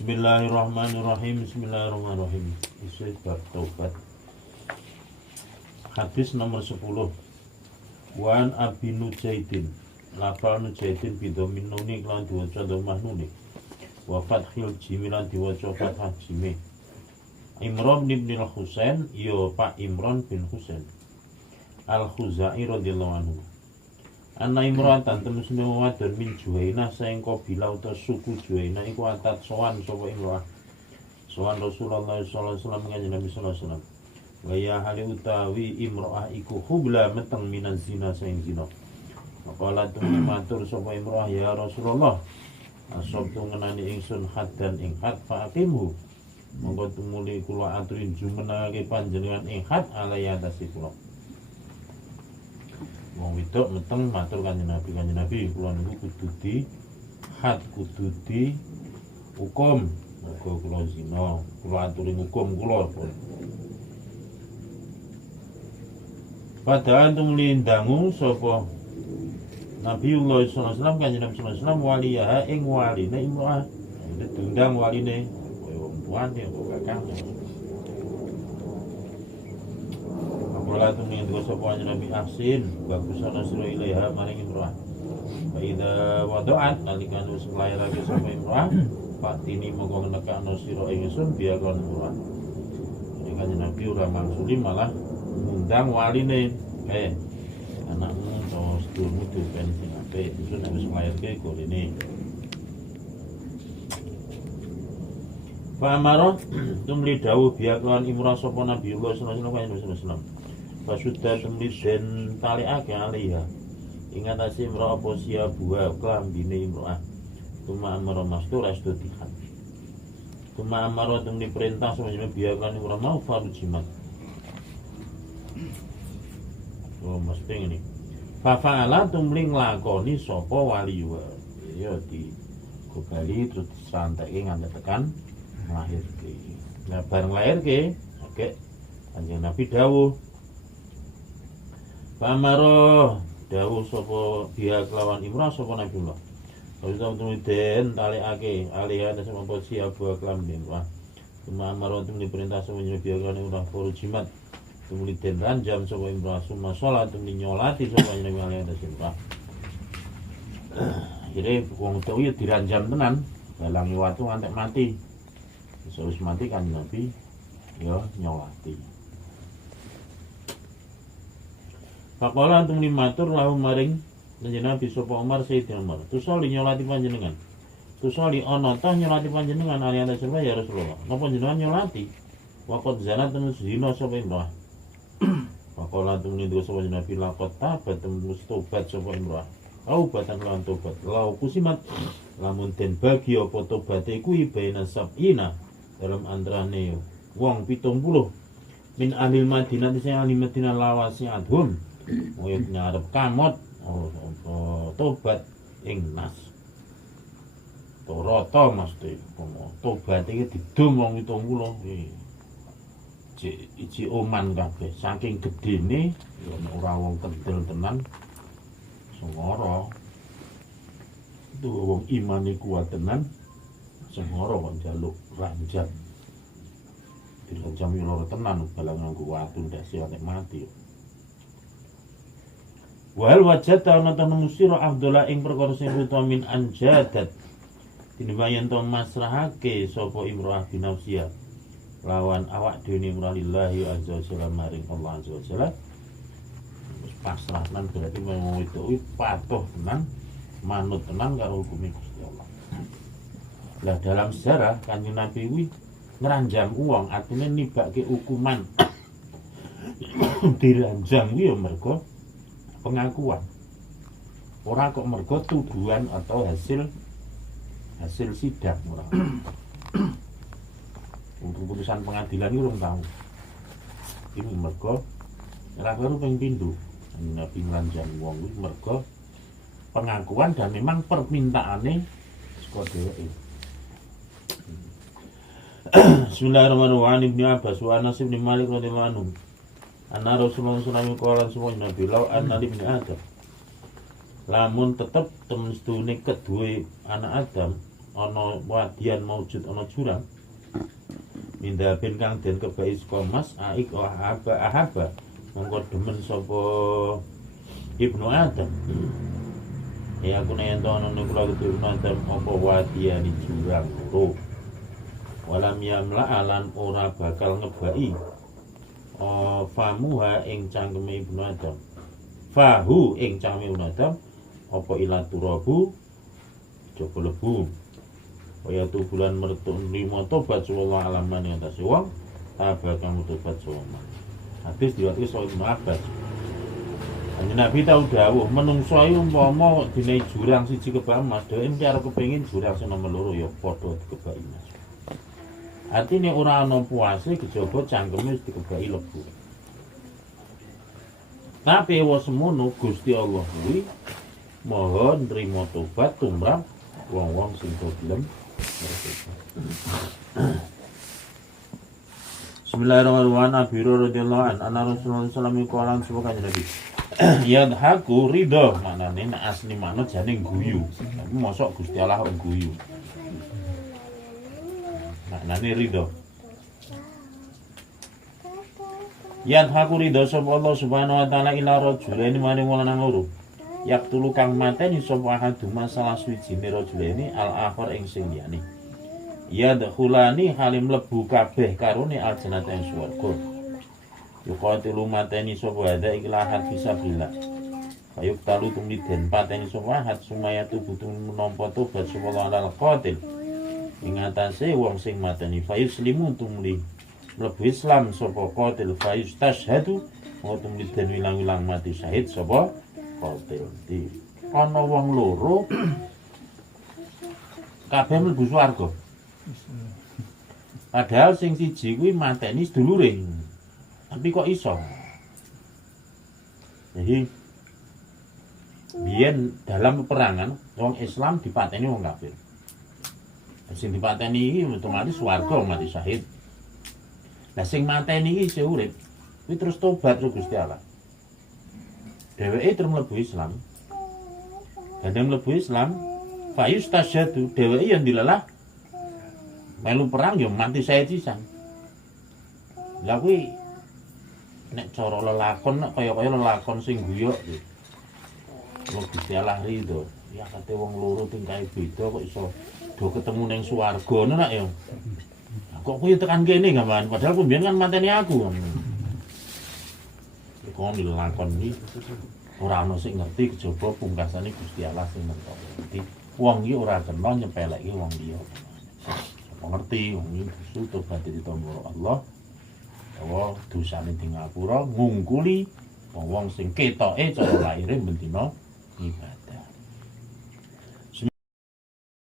Bismillahirrahmanirrahim. Bismillahirrahmanirrahim. Isi bab taubat. Hadis nomor 10. Wan Abi Nujaidin. Lafal Nujaidin bidomin nuni klan diwaca domah nuni. Wa fathil jimilan diwaca fathah jimi. Imran bin al-Husain, yo Pak Imran bin Husain Al-Khuzai radhiyallahu anhu. Ana Imran tanten semua wadon min Juhainah saing kabilah utawa suku Juhainah iku atat sowan sapa Imran. Sowan Rasulullah sallallahu alaihi wasallam kanjeng Nabi sallallahu alaihi wasallam. Wa ya hali utawi Imra'ah iku hubla meteng minan zina saing zina. Maqala tumi matur sapa Imra'ah ya Rasulullah. Asabtu ngenani ingsun haddan ing had fa aqimhu. Monggo tumuli kula aturin jumenake panjenengan ing had alaya atase kula. Wong wedok meteng matur kanjeng Nabi kula niku kudu di had, kudu di hukum. Mergo kula zina, kula aturi hukum kula. Padahal tumuli ndangu sapa Nabiullah sallallahu alaihi wasallam kanjeng Nabi sallallahu alaihi wasallam waliyaha ing waline Imra'ah. Diundang waline koyo wong tuane kok kakangnya. Wala tumingin ko sa puwan Nabi Ahsin bagus ana sira ilaiha maring Imra'ah. Fa idza wada'at nalikan wis nglairake sapa Imra'ah, patini monggo nekakno sira ingsun biakon Imra'ah. Jadi kan Nabi ora mangsuli malah ngundang waline, anakmu utawa sedulurmu dipen sing apik, terus nek wis nglairke golene. Fa amara tumli dawuh biakon Imra'ah sapa Nabiullah sallallahu alaihi wasallam. Fasudah temli den talikake alaiha. Ingat asih Imra'ah apa siabuha klambine Imra'ah. Tuma amara mastur asdo dihat. Tuma amara temli perintah semuanya biarkan Imra'ah mau faru jimat. Oh mesti ini. Fafa'ala tumli nglakoni sapa waliwa. Ya di kobali terus santeke nganti tekan lahirke. Nah bareng lahirke, oke. Kanjeng Nabi dawuh Pamaro dawuh sapa dia kelawan Imra'ah sapa Nabiullah. Lalu temen den talikake alih ana sama posisi Abu Aklam Imra'ah. Cuma amaro temen diperintah sama dia kelawan Imra'ah furu jimat. Temen den ranjam sapa Imra'ah summa salat temen nyolati sapa Nabi alih ana Imra'ah. Jadi wong tuwa ya diranjam tenan, balangi watu ngantek mati. Wis mati kan Nabi ya nyolati. Pakola antum limatur lahu maring kanjeng Nabi sapa Umar Sayyidina Umar. Tusoli nyolati panjenengan. Tusoli ana tah nyolati panjenengan ali anta sira ya Rasulullah. Napa panjenengan nyolati? Waqad zanat temen zina sapa Imra'ah. Pakola antum niku sapa Nabi laqad tabat temen tobat sapa Imra'ah. Taubatan lan tobat. Lau kusimat lamun den bagi apa tobaté kuwi baina sab'ina dalam antarane wong 70 min ahli Madinah sing ahli Madinah lawasi'adhum. Moyot nyarep kamot tobat ing nas torata mesti tobat iki didum wong 70 iki oman kabeh saking gedene ya ora wong kendel tenan sengara itu wong imane kuat tenan sengara kok njaluk ranjam diranjam loro tenan balang nganggo watu ndak siap mati. Wal wajad ana nemu sira afdhala ing perkara sing utamin anjadat tinibayan to masrahake sapa Imra'ah binafsiya lawan awak dhewe lillahi azza wa jalla maring Allah azza wa jalla wis pasrah nan berarti wong itu patuh tenan manut tenan karo hukum Gusti Allah. Lah dalam sejarah Kanjeng Nabi kuwi ngranjam wong artine nibake hukuman diranjam kuwi ya mergo pengakuan. Ora kok mergo tuduhan atau hasil sidang ora. Untuk keputusan pengadilan iki urung tahu. Ini mergo ora karo ping pindho. Nabi ngranjam wong kuwi mergo pengakuan dan memang permintaane saka dheweke. Bismillahirrahmanirrahim. Ibnu Abbas wa Anas bin Malik radhiyallahu anhu. Anna Rasulullah sallallahu alaihi wasallam Nabi law anna ibni Adam lamun tetep temen sedune kedue anak Adam ana wadian maujud ana jurang mindaben kang den kebai saka mas aik ahaba mongko demen sapa Ibnu Adam ya aku nek ento ana kula Ibnu Adam apa wadian jurang loro walam yamla alan ora bakal ngebai famuha ing cangkeme Ibnu Adam fahu ing cangkeme Ibnu Adam apa ila turabu coba lebu kaya tu bulan mertuk lima tobat sallallahu alaman yang atas wong tabah kamu tobat sallallahu hadis diwakili soal Ibnu Abbas Nabi tahu dawuh menungso iki umpama dine jurang siji kebak emas dhewe iki arep kepengin jurang sing nomor loro ya padha dikebaki emas artine ora ana puase kejaba cangkeme wis dikebaki lebu tapi wa semono Gusti Allah kuwi maha nrimo tobat tumrap wong-wong sing gelem. Bismillahirrahmanirrahim. Abi radhiyallahu an anna Rasulullah sallallahu alaihi wasallam sapa kanjeng Nabi. Yadhaku ridho maknane nek asli manut jane guyu. Tapi mosok Gusti Allah kok guyu. Maknane ridho. Yadhaku ridho sapa Allah Subhanahu wa taala ila rajulaini maring wong lanang loro. Yak tulu kang mateni sapa ahadu masalah suwijine rajulaini al-akhir ing sing liyane. Yadkhulani halim mlebu kabeh karone aljannata ing swarga. Yuqatilu mateni sapa ada iklahat fisabilillah. Kayuk talu tumli den pateni sapa ahad sumaya tubutung menampa tobat sapa alal qatil. Ing atase wong sing mateni fayuslimu tumli mlebu Islam sapa qatil fayustashhadu mau tumli den wilang-wilang mati syahid sapa qatil. Di ana wong loro kabeh mlebu swarga. Padahal sing siji kuwi mateni sedulure. Tapi kok iso? Jadi biyen dalam peperangan wong Islam dipateni wong kafir. Sing dipateni iki otomatis swarga mati syahid. Lah sing mateni iki isih urip, kuwi terus tobat karo Gusti Allah. Dheweke terus mlebu Islam. Badhe mlebu Islam, fa yustasyadu dheweke yang dilelah melu perang ya mati syahid sisan. Lah kuwi nek cara lelakon nek kaya-kaya lelakon sing guyok iki. Wong Gusti Allah ridho. Ya kate wong loro tingkahe beda kok iso do ketemu ning swarga ngono nak ya. Kok kuwi tekan kene gaman padahal kumbiyen kan mateni aku. Kok lelakon iki ora ana sing ngerti kejaba pungkasane Gusti Allah sing mentok. Dadi wong iki ora kena nyepelekke wong liya. Ngerti wong iki tobat ditampa Allah bahwa dosane tinggal ngapura ngungkuli wong sing ketoke cara lahire bendina ibadah.